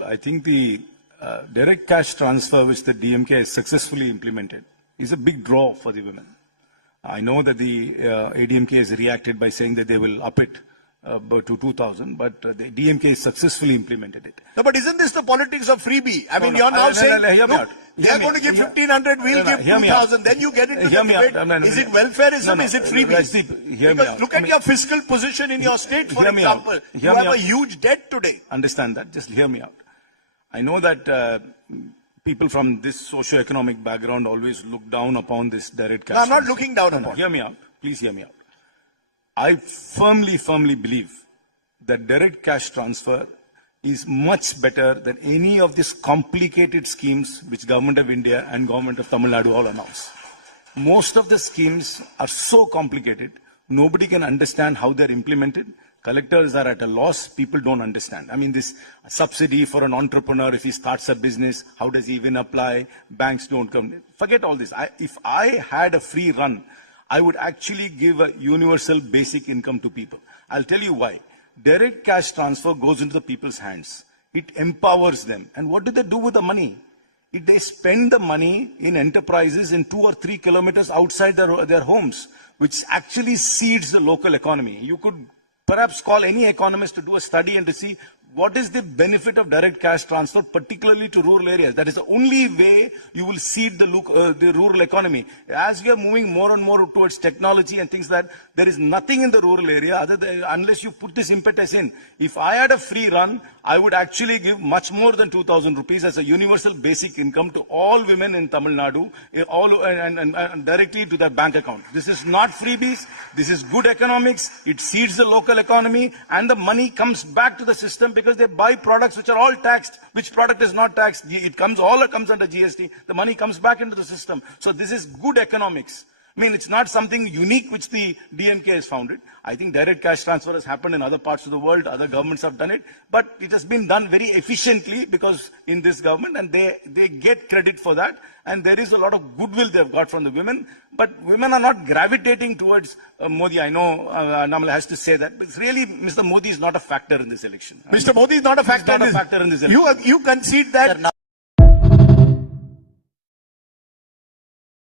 I think the direct cash transfer which the DMK has successfully implemented is a big draw for the women. I know that the ADMK has reacted by saying that they will up it to 2,000, but the DMK has successfully implemented it. No, but isn't this the politics of freebie? I mean, you're now saying, look, they're going to give 1,500, we'll give 2,000, then you get into the debate. Is it welfareism? Is it freebie? Because look at your fiscal position in your state, for example. You have a huge debt today. Understand that. Just hear me out. I know that people from this socio-economic background always look down upon this direct cash. No, I'm not looking down upon it. Hear me out. Please hear me out. I firmly believe that direct cash transfer is much better than any of these complicated schemes which Government of India and Government of Tamil Nadu all announce. Most of the schemes are so complicated, nobody can understand how they're implemented. Collectors are at a loss, people don't understand. I mean, this subsidy for an entrepreneur, if he starts a business, how does he even apply? Banks don't come. Forget all this. If I had a free run, I would actually give a universal basic income to people. I'll tell you why. Direct cash transfer goes into the people's hands. It empowers them. And what do they do with the money? They spend the money in enterprises in 2 or 3 kilometers outside their homes, which actually seeds the local economy. You could perhaps call any economist to do a study and to see what is the benefit of direct cash transfer, particularly to rural areas. That is the only way you will seed the rural economy. As we are moving more and more towards technology and things like that, there is nothing in the rural area other than, unless you put this impetus in. If I had a free run, I would actually give much more than 2,000 rupees as a universal basic income to all women in Tamil Nadu, and directly to their bank account. This is not freebies. This is good economics. It seeds the local economy, and the money comes back to the system because they buy products which are all taxed. Which product is not taxed? All comes under GST. The money comes back into the system. So this is good economics. I mean, it's not something unique which the DMK has founded. I think direct cash transfer has happened in other parts of the world. Other governments have done it. But it has been done very efficiently because in this government, and they get credit for that. And there is a lot of goodwill they've got from the women. But women are not gravitating towards Modi. I know Namal has to say that. But it's really, Mr. Modi is not a factor in this election. Mr. Modi is not a factor in this election. You concede that.